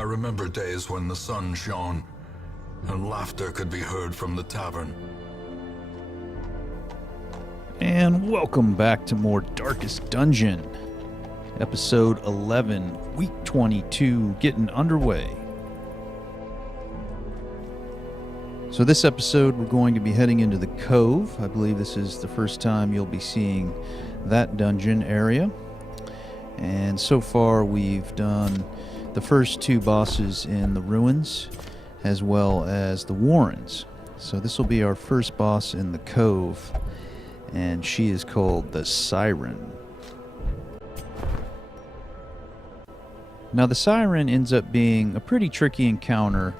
I remember days when the sun shone, and laughter could be heard from the tavern. And welcome back to more Darkest Dungeon. Episode 11, Week 22, getting underway. So this episode, we're going to be heading into the Cove. I believe this is the first time you'll be seeing that dungeon area. And so far, we've done the first two bosses in the ruins, as well as the Warrens. So this will be our first boss in the Cove, and she is called the Siren. Now the Siren ends up being a pretty tricky encounter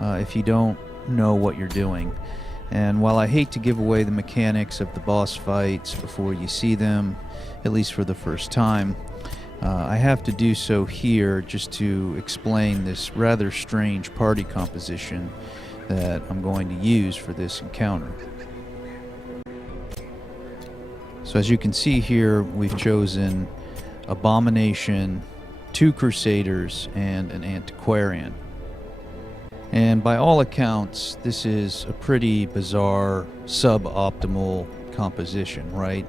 if you don't know what you're doing. And while I hate to give away the mechanics of the boss fights before you see them, at least for the first time, I have to do so here just to explain this rather strange party composition that I'm going to use for this encounter. So as you can see here, we've chosen Abomination, 2 Crusaders, and an Antiquarian. And by all accounts, this is a pretty bizarre, suboptimal composition, right?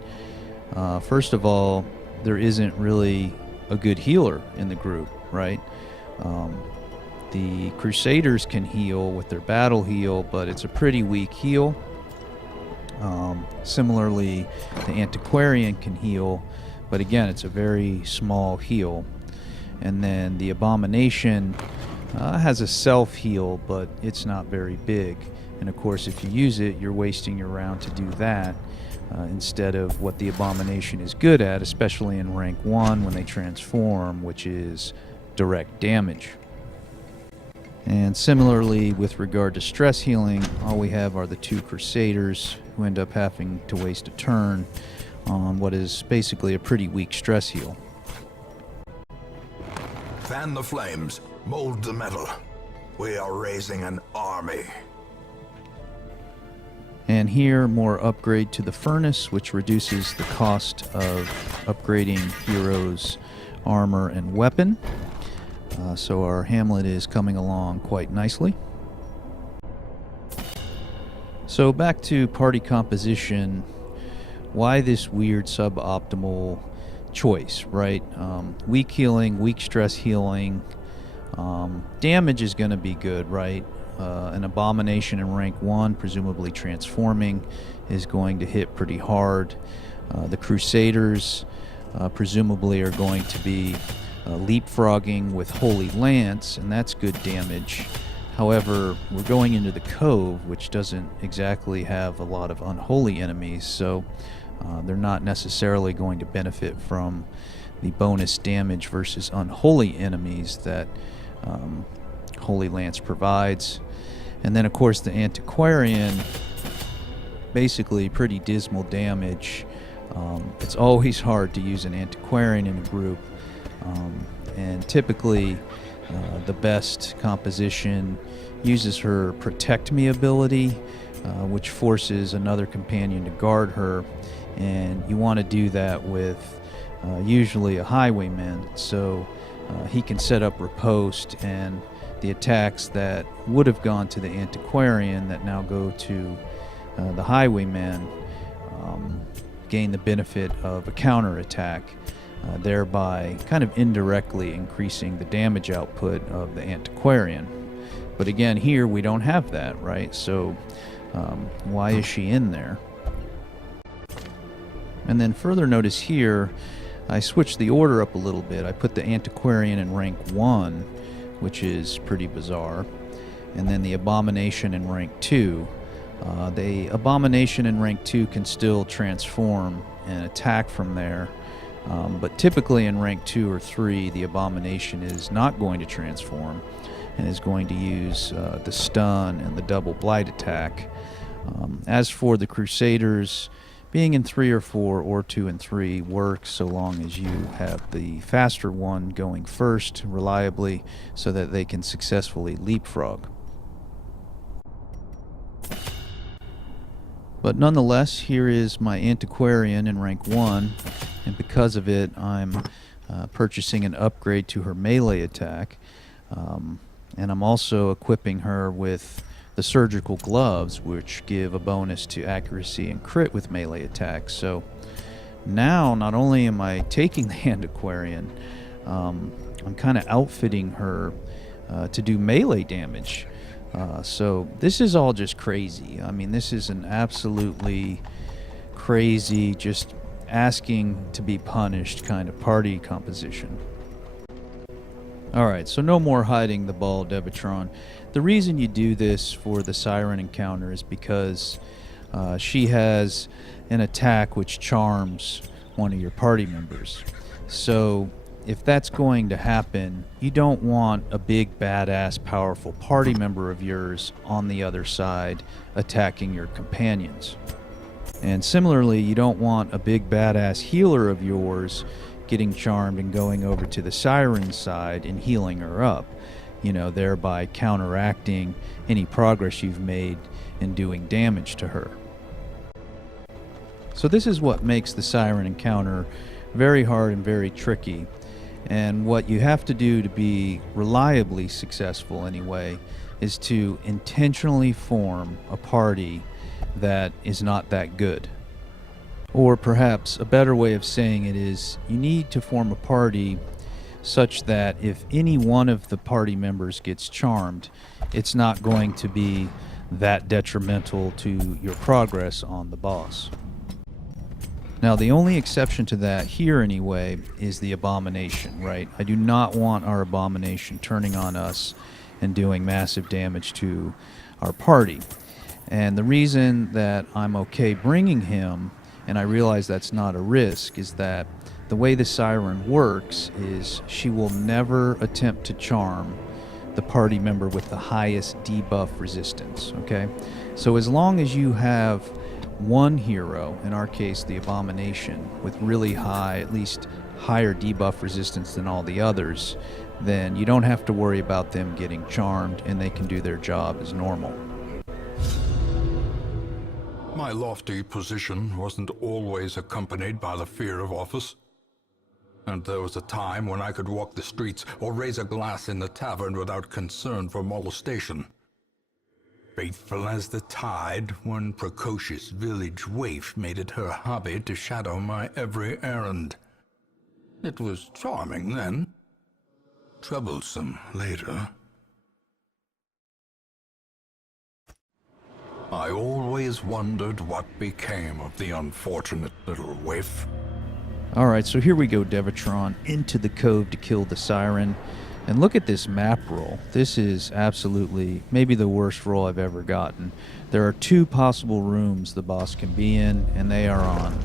First of all, there isn't really a good healer in the group, right? The Crusaders can heal with their battle heal, but it's a pretty weak heal. Similarly, the Antiquarian can heal, but again, it's a very small heal. And then the Abomination has a self-heal, but it's not very big. And of course, if you use it, you're wasting your round to do that. Instead of what the Abomination is good at, especially in rank 1 when they transform, which is direct damage. And similarly, with regard to stress healing, all we have are the 2 Crusaders, who end up having to waste a turn on what is basically a pretty weak stress heal. Fan the flames, mold the metal. We are raising an army. And here, more upgrade to the furnace, which reduces the cost of upgrading heroes' armor and weapon. So our hamlet is coming along quite nicely. So back to party composition. Why this weird suboptimal choice, right? Weak healing, weak stress healing. Damage is going to be good, right? An Abomination in rank 1, presumably transforming, is going to hit pretty hard. The Crusaders presumably are going to be leapfrogging with Holy Lance, and that's good damage. However, we're going into the Cove, which doesn't exactly have a lot of unholy enemies, so they're not necessarily going to benefit from the bonus damage versus unholy enemies that Holy Lance provides. And then of course the Antiquarian, basically pretty dismal damage. It's always hard to use an Antiquarian in a group, and typically the best composition uses her Protect Me ability, which forces another companion to guard her, and you want to do that with usually a Highwayman, so he can set up riposte, and the attacks that would have gone to the Antiquarian that now go to the Highwayman gain the benefit of a counterattack, thereby kind of indirectly increasing the damage output of the Antiquarian. But again, here we don't have that, right? So why is she in there? And then further notice here, I switched the order up a little bit. I put the Antiquarian in rank 1, which is pretty bizarre, and then the Abomination in rank 2. The Abomination in rank 2 can still transform and attack from there, but typically in rank 2 or 3, the Abomination is not going to transform and is going to use the stun and the double blight attack. As for the Crusaders, being in 3 or 4 or 2 and 3 works so long as you have the faster one going first reliably so that they can successfully leapfrog. But nonetheless, here is my Antiquarian in rank 1, and because of it, I'm purchasing an upgrade to her melee attack. And I'm also equipping her with the surgical gloves, which give a bonus to accuracy and crit with melee attacks. So now, not only am I taking the Hand Aquarian, I'm kind of outfitting her to do melee damage. So this is all just crazy. I mean, this is an absolutely crazy, just asking to be punished kind of party composition. Alright, so no more hiding the ball, Devatron. The reason you do this for the Siren encounter is because she has an attack which charms one of your party members. So if that's going to happen, you don't want a big, badass, powerful party member of yours on the other side attacking your companions. And similarly, you don't want a big, badass healer of yours getting charmed and going over to the Siren's side and healing her up, thereby counteracting any progress you've made in doing damage to her. So this is what makes the Siren encounter very hard and very tricky. And what you have to do to be reliably successful anyway is to intentionally form a party that is not that good. Or perhaps a better way of saying it is you need to form a party such that if any one of the party members gets charmed, it's not going to be that detrimental to your progress on the boss. Now, the only exception to that here anyway is the Abomination, right? I do not want our Abomination turning on us and doing massive damage to our party. And the reason that I'm okay bringing him, and I realize that's not a risk, is that the way the Siren works is she will never attempt to charm the party member with the highest debuff resistance, okay? So as long as you have one hero, in our case the Abomination, with really high, at least higher debuff resistance than all the others, then you don't have to worry about them getting charmed and they can do their job as normal. My lofty position wasn't always accompanied by the fear of office. And there was a time when I could walk the streets or raise a glass in the tavern without concern for molestation. Faithful as the tide, one precocious village waif made it her hobby to shadow my every errand. It was charming then, troublesome later. I always wondered what became of the unfortunate little waif. Alright, so here we go, Devatron, into the Cove to kill the Siren. And look at this map roll. This is absolutely maybe the worst roll I've ever gotten. There are 2 possible rooms the boss can be in, and they are on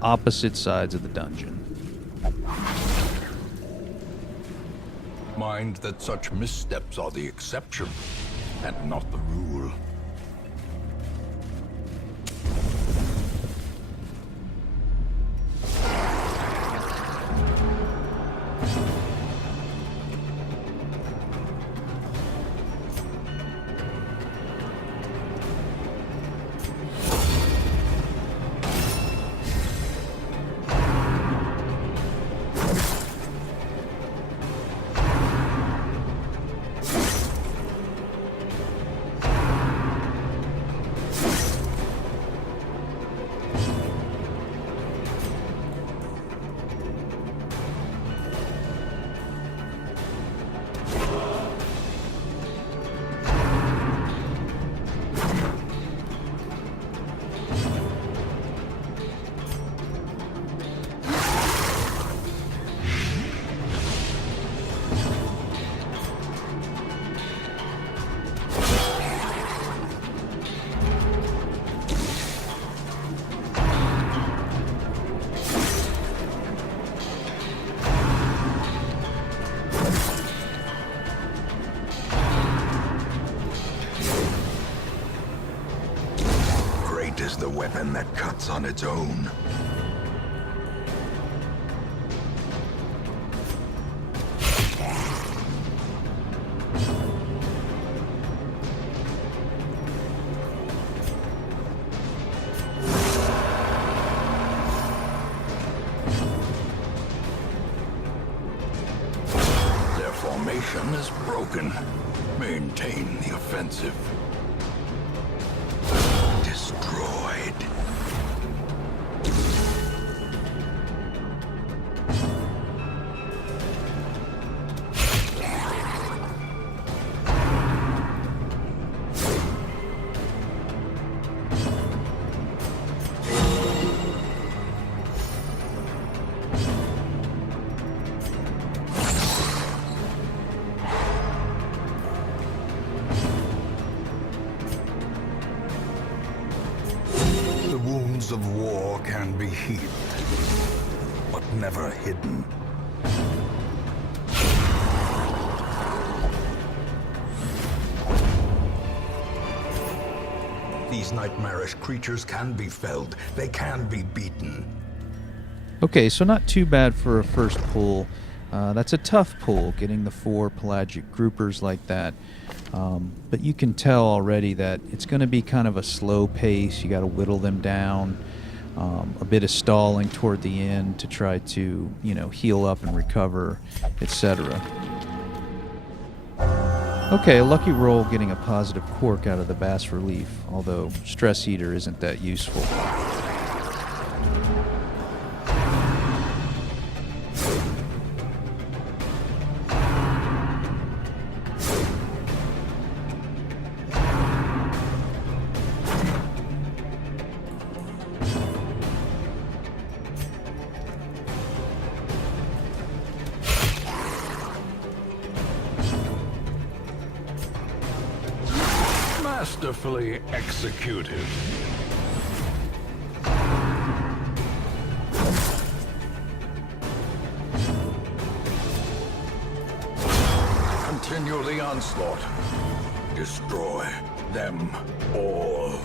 opposite sides of the dungeon. Mind that such missteps are the exception, and not the rule. Is the weapon that cuts on its own. Their formation formation is broken. Maintain the offensive. Destroyed. The wounds of war can be healed, but never hidden. These nightmarish creatures can be felled. They can be beaten. Okay, so not too bad for a first pull. That's a tough pull, getting the 4 pelagic groupers like that. But you can tell already that it's going to be kind of a slow pace. You got to whittle them down. A bit of stalling toward the end to try to, heal up and recover, etc. Okay, a lucky roll getting a positive cork out of the bas relief, although Stress Eater isn't that useful. Masterfully executed. Continue the onslaught. Destroy them all.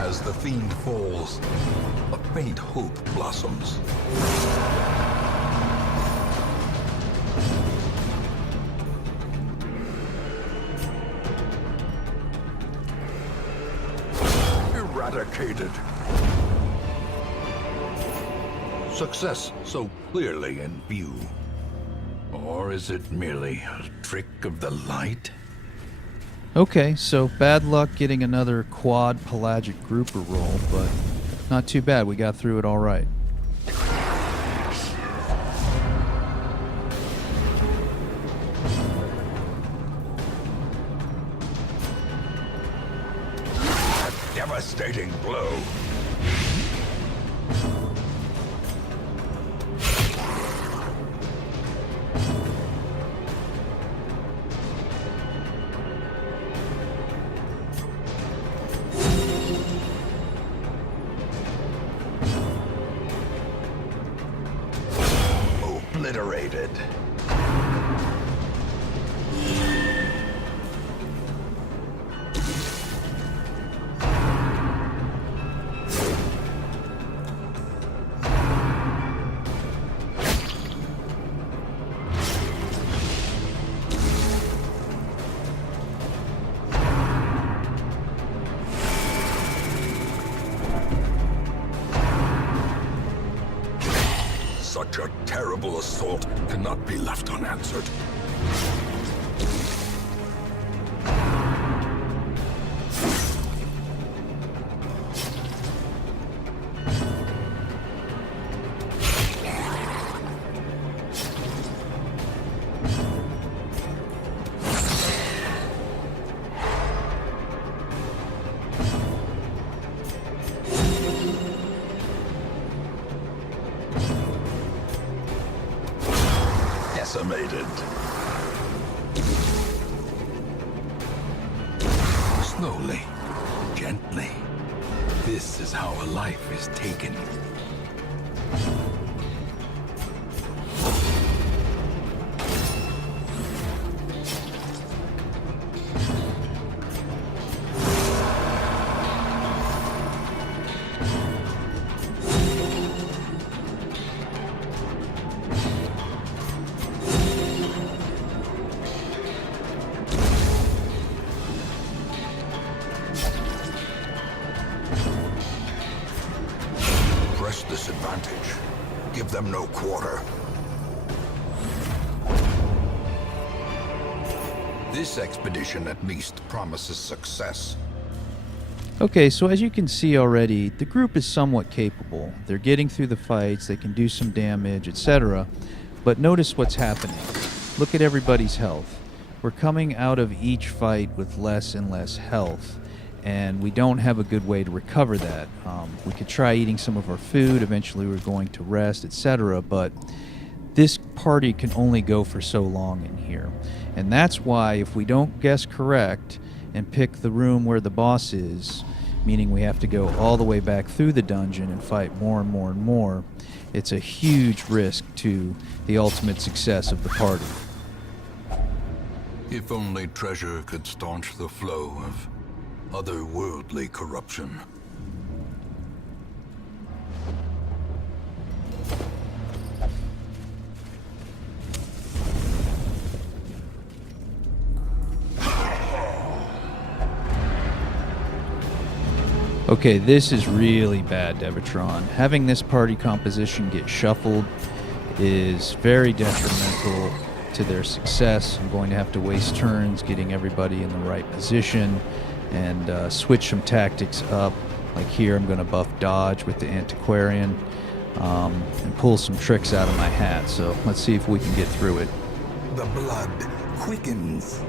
As the fiend falls, a faint hope blossoms. Eradicated. Success so clearly in view. Or is it merely a trick of the light? Okay, so bad luck getting another quad pelagic grouper roll, but not too bad. We got through it all right. A devastating blow. Obliterated. Such a terrible assault cannot be left unanswered. decimated. Slowly, gently. This is how a life is taken. Press this advantage. Give them no quarter. This expedition at least promises success. Okay, so as you can see already, the group is somewhat capable. They're getting through the fights, they can do some damage, etc. But notice what's happening. Look at everybody's health. We're coming out of each fight with less and less health, and we don't have a good way to recover that. We could try eating some of our food, eventually we're going to rest, etc. But this party can only go for so long in here. And that's why if we don't guess correct and pick the room where the boss is, meaning we have to go all the way back through the dungeon and fight more and more and more, it's a huge risk to the ultimate success of the party. If only treasure could staunch the flow of otherworldly corruption. Okay, this is really bad, Devatron. Having this party composition get shuffled is very detrimental to their success. I'm going to have to waste turns getting everybody in the right position and switch some tactics up. Like here, I'm going to buff dodge with the antiquarian and pull some tricks out of my hat. So let's see if we can get through it. The blood quickens.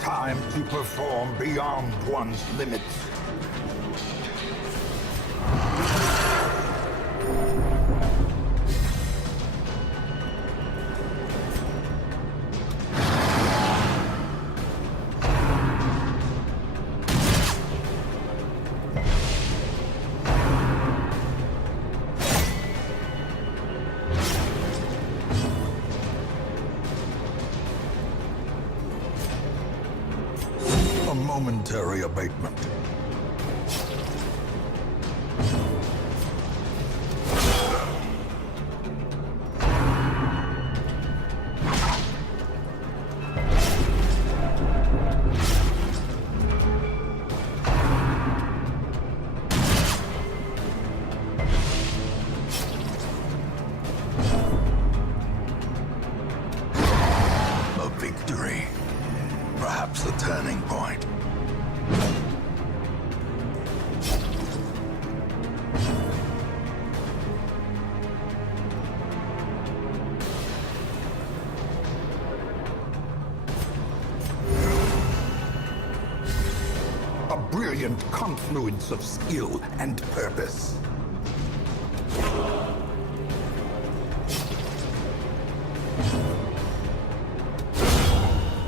Time to perform beyond one's limits. A momentary abatement. A victory. Perhaps the turning point. A brilliant confluence of skill and purpose.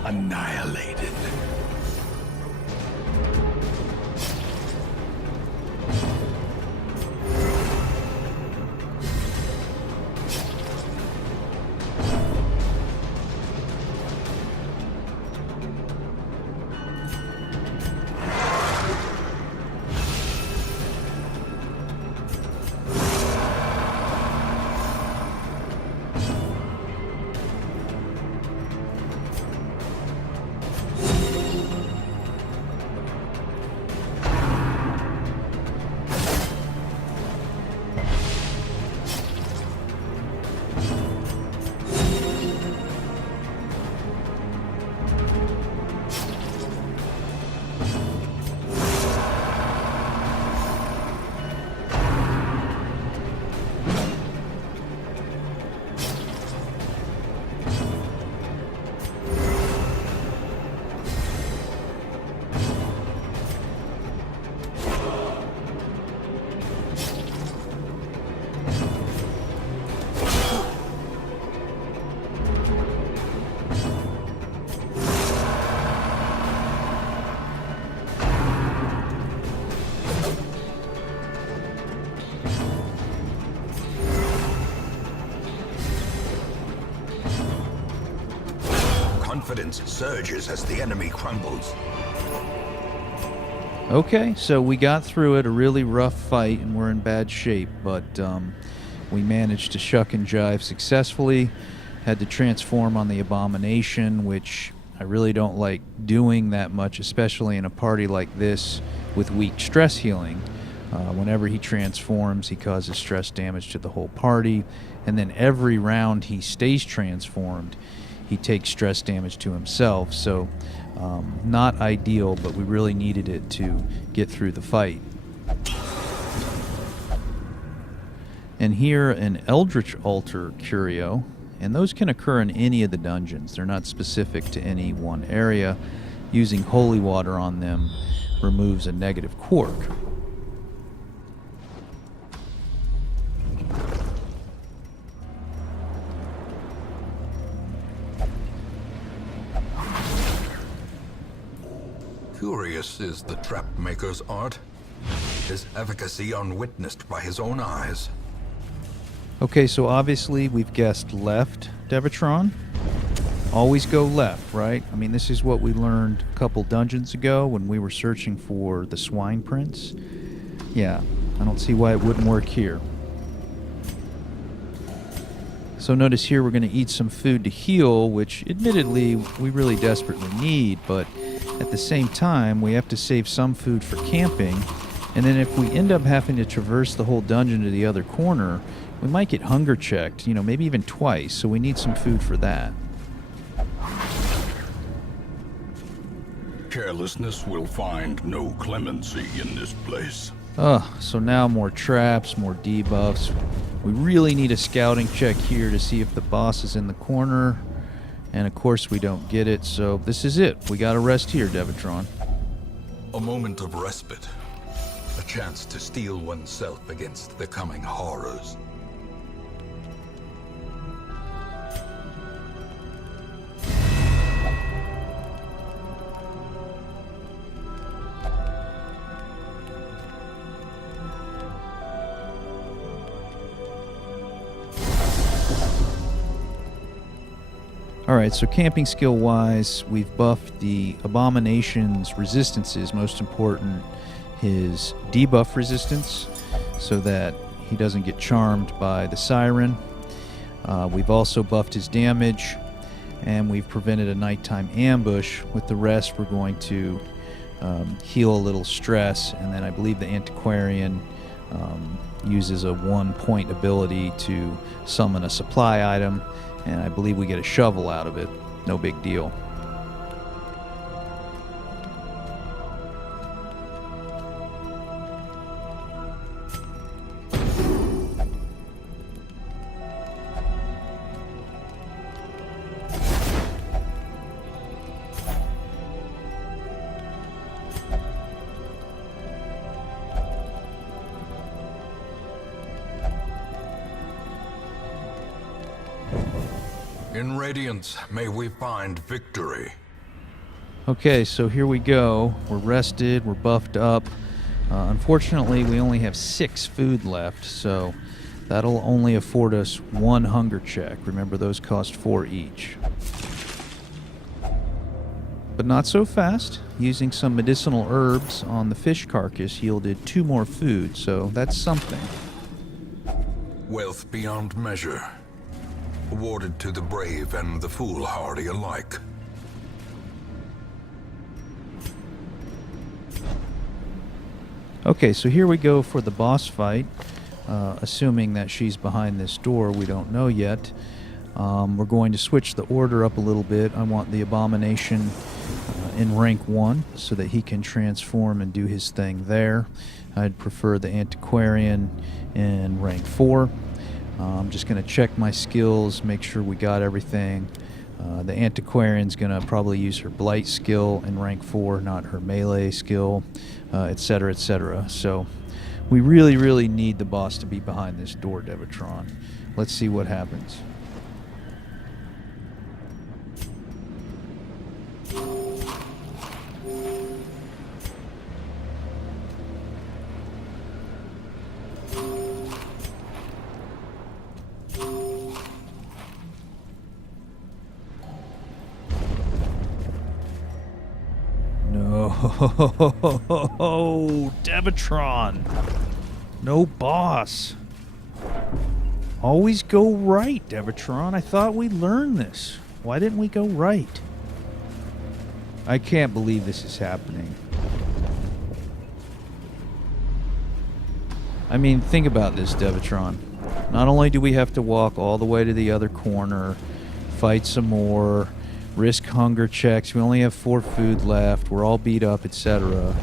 Annihilated. resistance surges as the enemy crumbles. Okay, so we got through it, a really rough fight, and we're in bad shape, but we managed to shuck and jive successfully. Had to transform on the Abomination, which I really don't like doing that much, especially in a party like this with weak stress healing. Whenever he transforms, he causes stress damage to the whole party, and then every round he stays transformed, he takes stress damage to himself. So not ideal, but we really needed it to get through the fight. And here an Eldritch Altar Curio, and those can occur in any of the dungeons. They're not specific to any one area. Using holy water on them removes a negative quirk. Curious is the trap maker's art. His efficacy unwitnessed by his own eyes. Okay, so obviously we've guessed left, Devatron. Always go left, right? I mean, this is what we learned a couple dungeons ago when we were searching for the Swine Prince. Yeah, I don't see why it wouldn't work here. So notice here we're going to eat some food to heal, which admittedly we really desperately need, but at the same time we have to save some food for camping, and then if we end up having to traverse the whole dungeon to the other corner, we might get hunger checked, maybe even twice, so we need some food for that. Carelessness will find no clemency in this place. So now more traps, more debuffs. We really need a scouting check here to see if the boss is in the corner. And of course we don't get it, so this is it. We gotta rest here, Devatron. A moment of respite. A chance to steel oneself against the coming horrors. Alright, so camping skill wise, we've buffed the Abomination's resistances. Most important, his debuff resistance, so that he doesn't get charmed by the Siren. We've also buffed his damage, and we've prevented a nighttime ambush. With the rest, we're going to heal a little stress, and then I believe the Antiquarian uses a 1-point ability to summon a supply item, and I believe we get a shovel out of it. No big deal. In Radiance, may we find victory. Okay, so here we go. We're rested, we're buffed up. Unfortunately, we only have 6 food left, so that'll only afford us 1 hunger check. Remember, those cost 4 each. But not so fast. Using some medicinal herbs on the fish carcass yielded 2 more food, so that's something. Wealth beyond measure. Awarded to the brave and the foolhardy alike. Okay, so here we go for the boss fight. Assuming that she's behind this door, we don't know yet. We're going to switch the order up a little bit. I want the Abomination in rank 1 so that he can transform and do his thing there. I'd prefer the Antiquarian in rank 4. I'm just going to check my skills, make sure we got everything. The Antiquarian's going to probably use her Blight skill in rank 4, not her melee skill, etc., etc. So we really, really need the boss to be behind this door, Devatron. Let's see what happens. Oh, Devatron. No boss. Always go right, Devatron. I thought we learned this. Why didn't we go right? I can't believe this is happening. I mean, think about this, Devatron. Not only do we have to walk all the way to the other corner, fight some more, risk hunger checks, we only have 4 food left, we're all beat up, etc.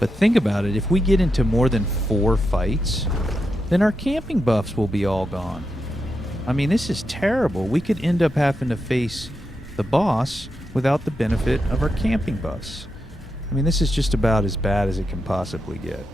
But think about it, if we get into more than 4 fights, then our camping buffs will be all gone. I mean, this is terrible. We could end up having to face the boss without the benefit of our camping buffs. I mean, this is just about as bad as it can possibly get.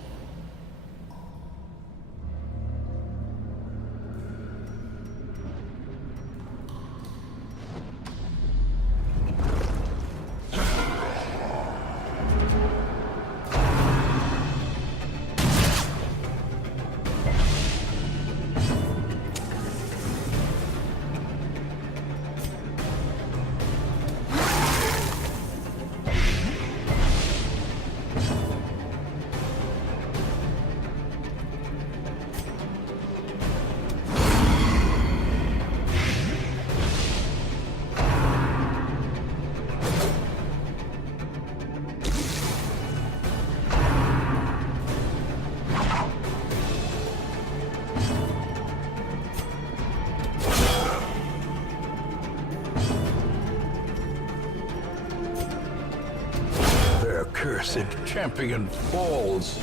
Cursed champion falls.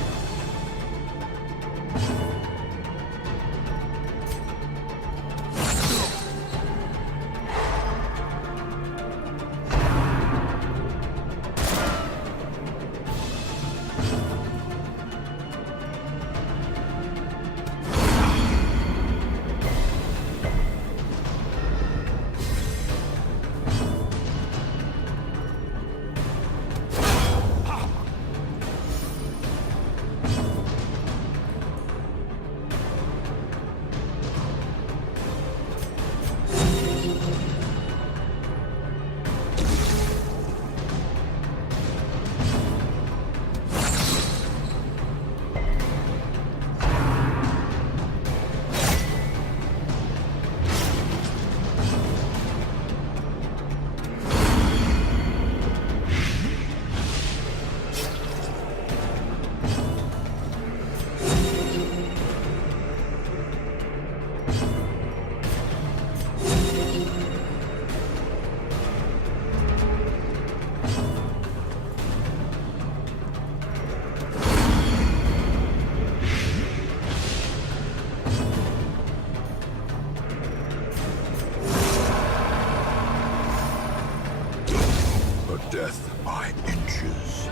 Death by inches.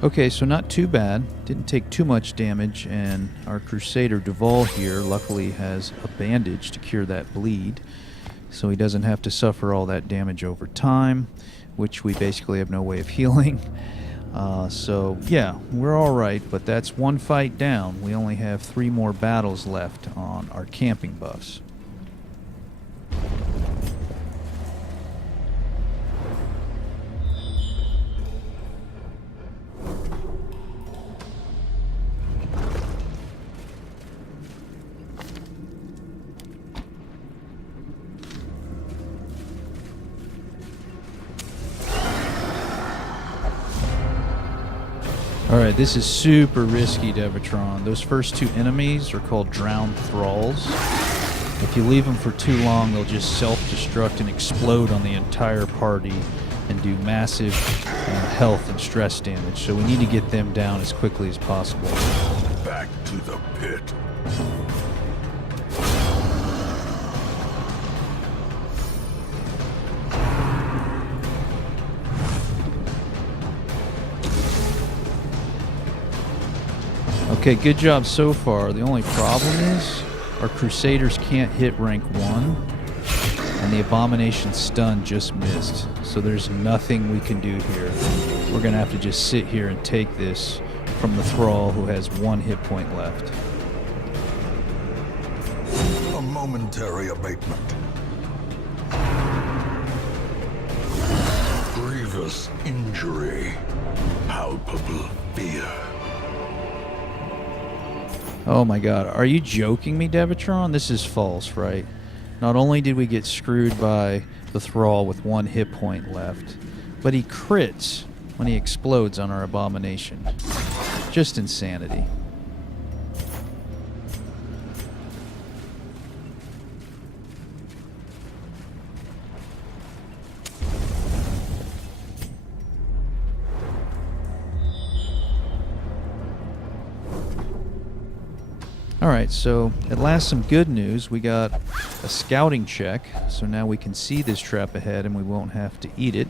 Okay, so not too bad. Didn't take too much damage, and our Crusader Duval here luckily has a bandage to cure that bleed, so he doesn't have to suffer all that damage over time, which we basically have no way of healing. So yeah, we're alright, but that's 1 fight down. We only have 3 more battles left on our camping buffs. Alright, this is super risky, Devatron. Those first 2 enemies are called drowned thralls. If you leave them for too long, they'll just self-destruct and explode on the entire party and do massive health and stress damage. So we need to get them down as quickly as possible. Back to the pit. Okay, good job so far. The only problem is our Crusaders can't hit rank 1, and the Abomination stun just missed. So there's nothing we can do here. We're going to have to just sit here and take this from the Thrall who has 1 hit point left. A momentary abatement. grievous injury, palpable fear. Oh my god, are you joking me, Devatron? This is false, right? Not only did we get screwed by the Thrall with 1 hit point left, but he crits when he explodes on our abomination. Just insanity. Alright, so at last some good news. We got a scouting check, so now we can see this trap ahead and we won't have to eat it,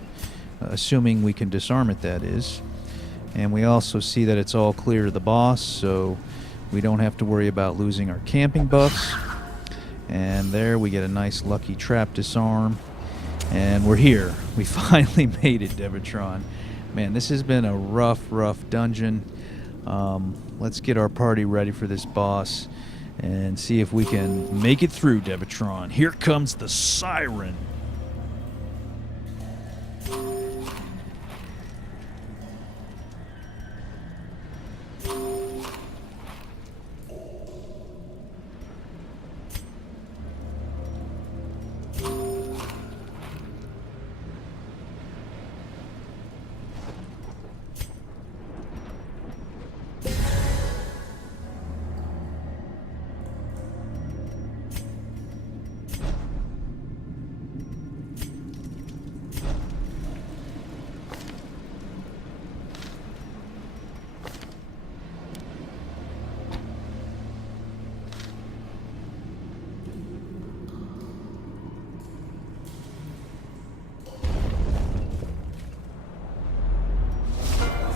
assuming we can disarm it, that is. And we also see that it's all clear to the boss, so we don't have to worry about losing our camping buffs. And there we get a nice lucky trap disarm. And we're here. We finally made it, Devatron. Man, this has been a rough dungeon. Let's get our party ready for this boss and see if we can make it through, Devatron. Here comes the Siren.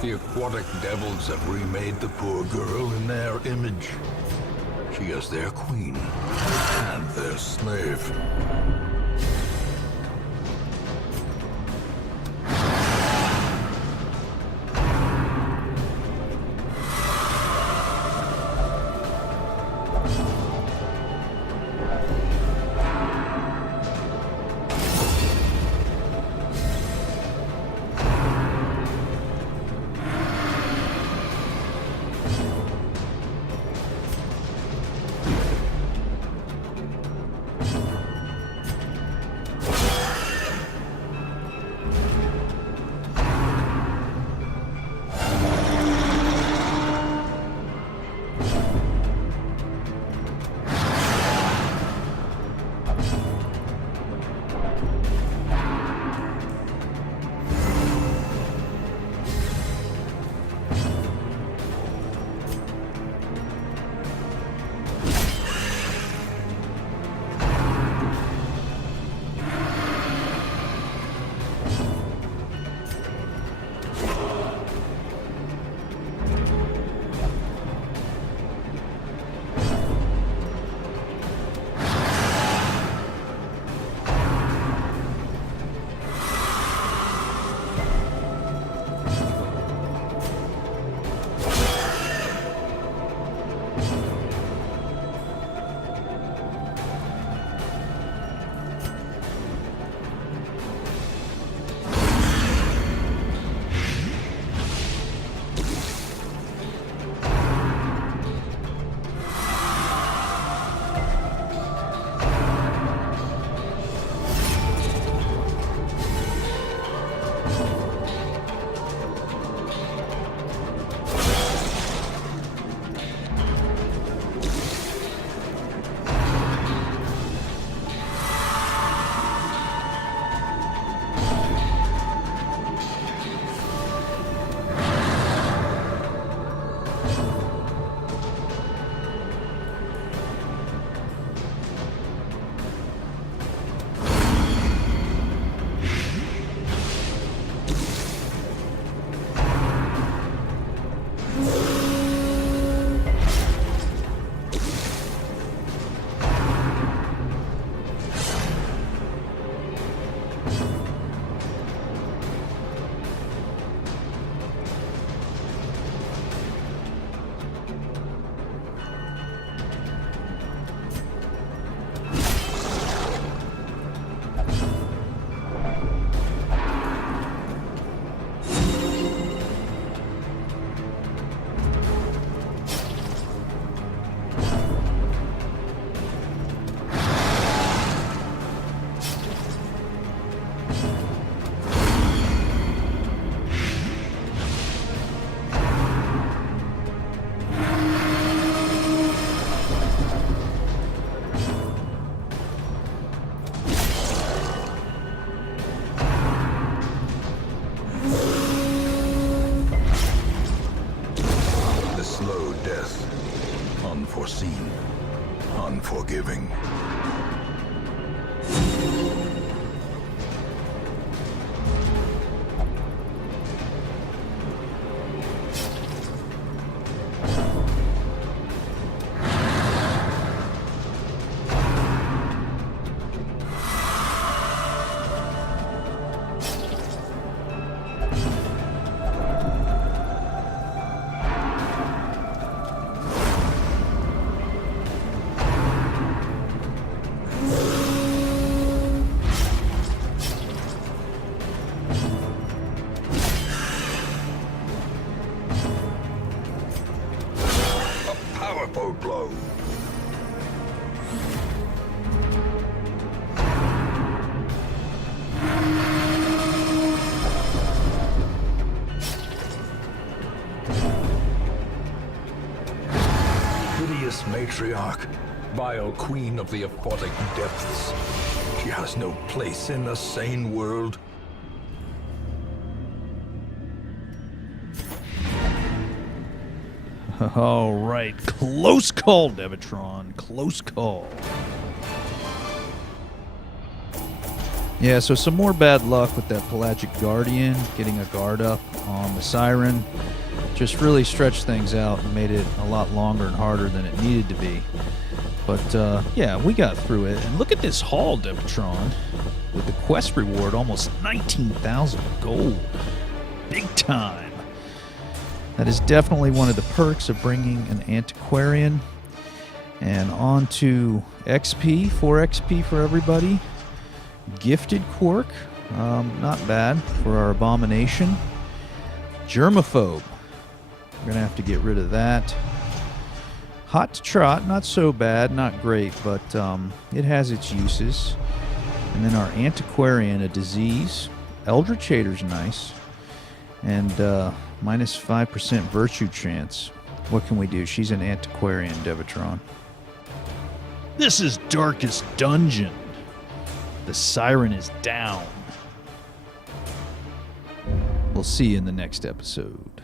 The aquatic devils have remade the poor girl in their image. She is their queen and their slave. unforgiving. Powerful blow. Hideous matriarch, vile queen of the aphotic depths. She has no place in the sane world. All right, close call, Devatron. Close call. Yeah, so some more bad luck with that Pelagic Guardian, getting a guard up on the Siren. Just really stretched things out and made it a lot longer and harder than it needed to be. But, yeah, we got through it. And look at this haul, Devatron. With the quest reward, almost 19,000 gold. Big time. That is definitely one of the perks of bringing an antiquarian. And on to XP, 4 XP for everybody. Gifted quirk, not bad for our abomination. Germaphobe, we're going to have to get rid of that. Hot to trot, not so bad, not great, but it has its uses. And then our antiquarian, a disease. Eldritch Hater's nice. And minus 5% virtue chance. What can we do? She's an antiquarian, Devatron. This is Darkest Dungeon. The Siren is down. We'll see you in the next episode.